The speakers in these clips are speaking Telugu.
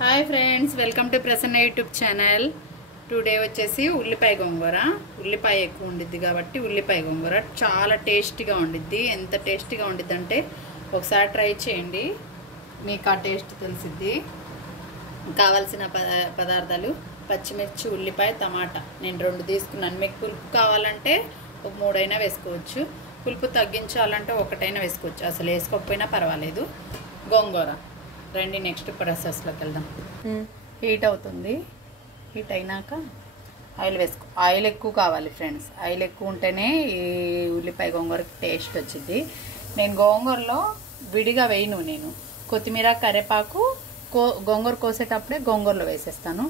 Hi friends, welcome to Prasanna YouTube channel. Today వచ్చేసి ఉల్లిపాయ గోంగూర. ఉల్లిపాయ ఎక్కువ ఉండిద్ది కాబట్టి ఉల్లిపాయ గోంగూర చాలా టేస్టీగా ఉండిద్ది. ఎంత టేస్టీగా ఉండిద్ది అంటే ఒకసారి ట్రై చేయండి, మీకు ఆ టేస్ట్ తెలిసిద్ది. కావాల్సిన పదార్థాలు పచ్చిమిర్చి, ఉల్లిపాయ, టమాటా. నేను 2 తీసుకున్నాను. మీకు పులుపు కావాలంటే ఒక 3 అయినా వేసుకోవచ్చు, పులుపు తగ్గించాలంటే 1 అయినా వేసుకోవచ్చు, అసలు వేసుకోకపోయినా పర్వాలేదు. గోంగూర రండి, నెక్స్ట్ ప్రాసెస్లోకి వెళ్దాం. హీట్ అవుతుంది. హీట్ అయినాక ఆయిల్ వేసుకో. ఆయిల్ ఎక్కువ కావాలి ఫ్రెండ్స్, ఆయిల్ ఎక్కువ ఉంటేనే ఈ ఉల్లిపాయ గోంగూరకి టేస్ట్ వచ్చింది. నేను గోంగూరలో విడిగా వేయను. నేను కొత్తిమీర, కరివేపాకు గోంగూర కోసేటప్పుడే గోంగూరలో వేసేస్తాను.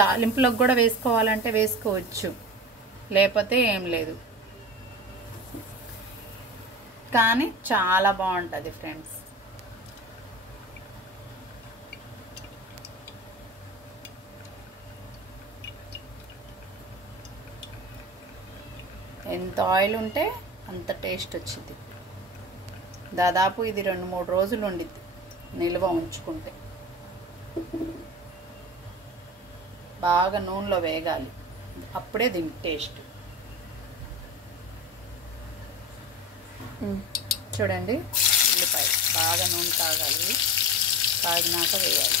తాలింపులోకి కూడా వేసుకోవాలంటే వేసుకోవచ్చు, లేకపోతే ఏం లేదు. కానీ చాలా బాగుంటుంది ఫ్రెండ్స్. ఎంత ఆయిల్ ఉంటే అంత టేస్ట్ వచ్చింది. దాదాపు ఇది 2-3 రోజులు ఉండిద్ది నిల్వ ఉంచుకుంటే. బాగా నూనెలో వేగాలి, అప్పుడే దీనికి టేస్ట్. చూడండి, ఉల్లిపాయ బాగా నూనె తాగాలి, తాగినాక వేయాలి.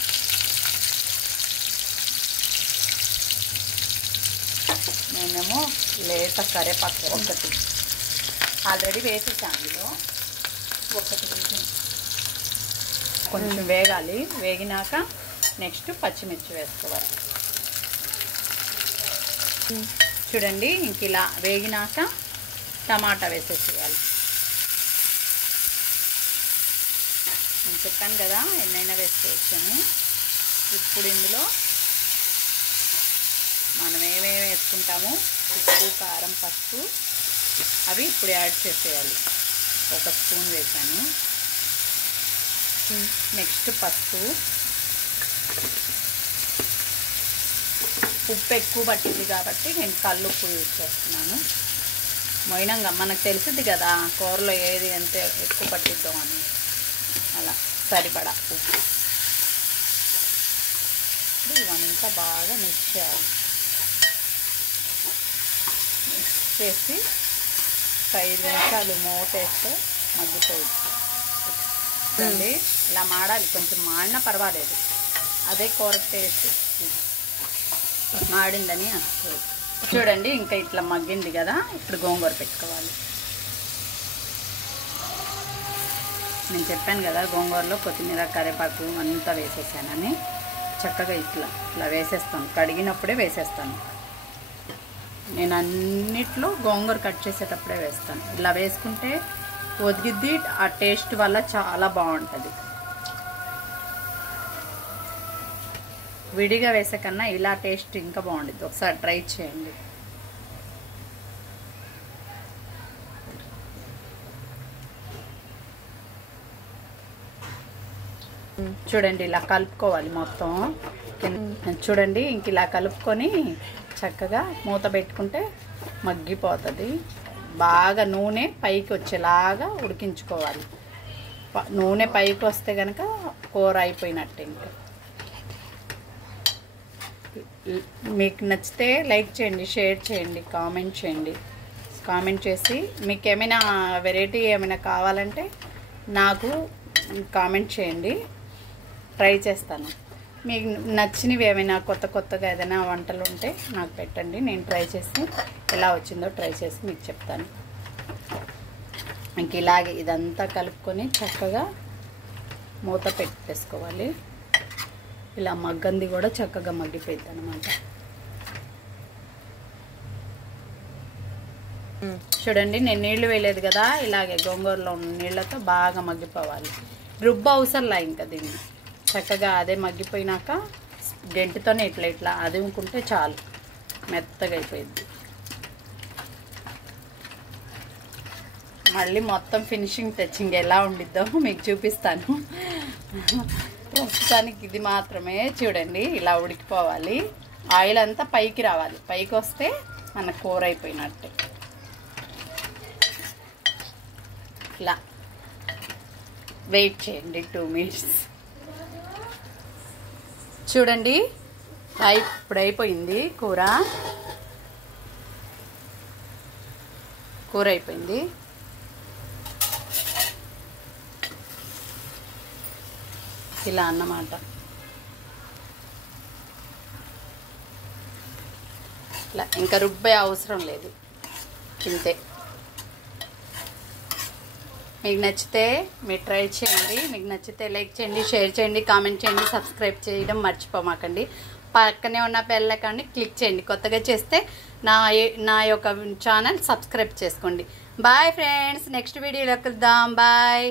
నేనేమో లేత కరివేపాకు ఒకటి ఆల్రెడీ వేసేసాను. అందులో ఒకటి కొంచెం వేగాలి. వేగినాక నెక్స్ట్ పచ్చిమిర్చి వేసుకోవాలి. చూడండి, ఇంక ఇలా వేగినాక టమాటా వేసేసేయాలి. నేను చెప్పాను కదా ఎన్నైనా వేసుకోవచ్చని. ఇప్పుడు ఇందులో మనం ఏమేమి వేసుకుంటాము, ఉప్పు, కారం, పసుపు అవి ఇప్పుడు యాడ్ చేసేయాలి. 1 స్పూన్ వేసాను. నెక్స్ట్ పసుపు. ఉప్పు ఎక్కువ పట్టింది కాబట్టి నేను కల్లు ఉప్పు యూజ్ చేస్తున్నాను. మొయినంగా మనకు తెలిసింది కదా కూరలో ఏది ఎంత ఎక్కువ పట్టిద్దో అని, అలా సరిపడా ఉప్పు. ఇప్పుడు ఇవంతా బాగా మిక్స్ చేయాలి. చేసి 5 నిమిషాలు మూతేస్తే మగ్గిపోయింది. చూడండి, ఇలా మాడాలి. కొంచెం మాడినా పర్వాలేదు, అదే కూర టేస్ట్. మాడిందని అనుకోదు. చూడండి, ఇంకా ఇట్లా మగ్గింది కదా. ఇప్పుడు గోంగూర పెట్టుకోవాలి. నేను చెప్పాను కదా గోంగూరలో కొత్తిమీర, కరివేపాకు అంతా వేసేసానని. చక్కగా ఇట్లా వేసేస్తాను. కడిగినప్పుడే వేసేస్తాను. నేను అన్నిట్లో గోంగూర కట్ చేసేటప్పుడే వేస్తాను. ఇలా వేసుకుంటే ఒదిగిద్ది. ఆ టేస్ట్ వల్ల చాలా బాగుంటుంది. విడిగా వేసే కన్నా ఇలా టేస్ట్ ఇంకా బాగుంటుంది. ఒకసారి ట్రై చేయండి. చూడండి, ఇలా కలుపుకోవాలి మొత్తం. చూడండి, ఇంక ఇలా కలుపుకొని చక్కగా మూత పెట్టుకుంటే మగ్గిపోతుంది. బాగా నూనె పైకి వచ్చేలాగా ఉడికించుకోవాలి. నూనె పైకి వస్తే కనుక కూర అయిపోయినట్టే. ఇంకా మీకు నచ్చితే లైక్ చేయండి, షేర్ చేయండి, కామెంట్ చేయండి. కామెంట్ చేసి మీకు ఏమైనా వెరైటీ ఏమైనా కావాలంటే నాకు కామెంట్ చేయండి, ట్రై చేస్తాను. మీకు నచ్చినవి ఏమైనా కొత్తగా ఏదైనా వంటలు ఉంటే నాకు పెట్టండి. నేను ట్రై చేసి ఎలా వచ్చిందో ట్రై చేసి మీకు చెప్తాను. ఇంక ఇలాగే ఇదంతా కలుపుకొని చక్కగా మూత పెట్టేసుకోవాలి. ఇలా మగ్గంది కూడా చక్కగా మగ్గిపోయింది అన్నమాట. చూడండి, నేను నీళ్లు వేయలేదు కదా. ఇలాగే గోంగూరలో ఉన్న నీళ్ళతో బాగా మగ్గిపోవాలి. రుబ్బు అవసరంలా ఇంకా దీన్ని. చక్కగా అదే మగ్గిపోయినాక గెంటితోనే ఇట్లా అదుముకుంటే చాలు, మెత్తగా అయిపోయింది. మళ్ళీ మొత్తం ఫినిషింగ్ టచింగ్ ఎలా ఉండిద్దో మీకు చూపిస్తాను. ప్రస్తుతానికి ఇది మాత్రమే. చూడండి, ఇలా ఉడికిపోవాలి. ఆయిల్ అంతా పైకి రావాలి. పైకి వస్తే మన కూర అయిపోయినట్టు. ఇలా వెయిట్ చేయండి 2 మినిట్స్. చూడండి ఇప్పుడు అయిపోయింది కూర అయిపోయింది. ఇలా అన్నమాట. ఇలా ఇంకా రుబ్బే అవసరం లేదు, ఇంతే. మీకు నచ్చితే మీరు ట్రై చేయండి. మీకు నచ్చితే లైక్ చేయండి, షేర్ చేయండి, కామెంట్ చేయండి, సబ్స్క్రైబ్ చేయడం మర్చిపోమాకండి. పక్కనే ఉన్న బెల్ ఐకాన్ని క్లిక్ చేయండి. కొత్తగా చేస్తే నా యొక్క ఛానల్ సబ్స్క్రైబ్ చేసుకోండి. బాయ్ ఫ్రెండ్స్, నెక్స్ట్ వీడియోలో కలుద్దాం. బాయ్.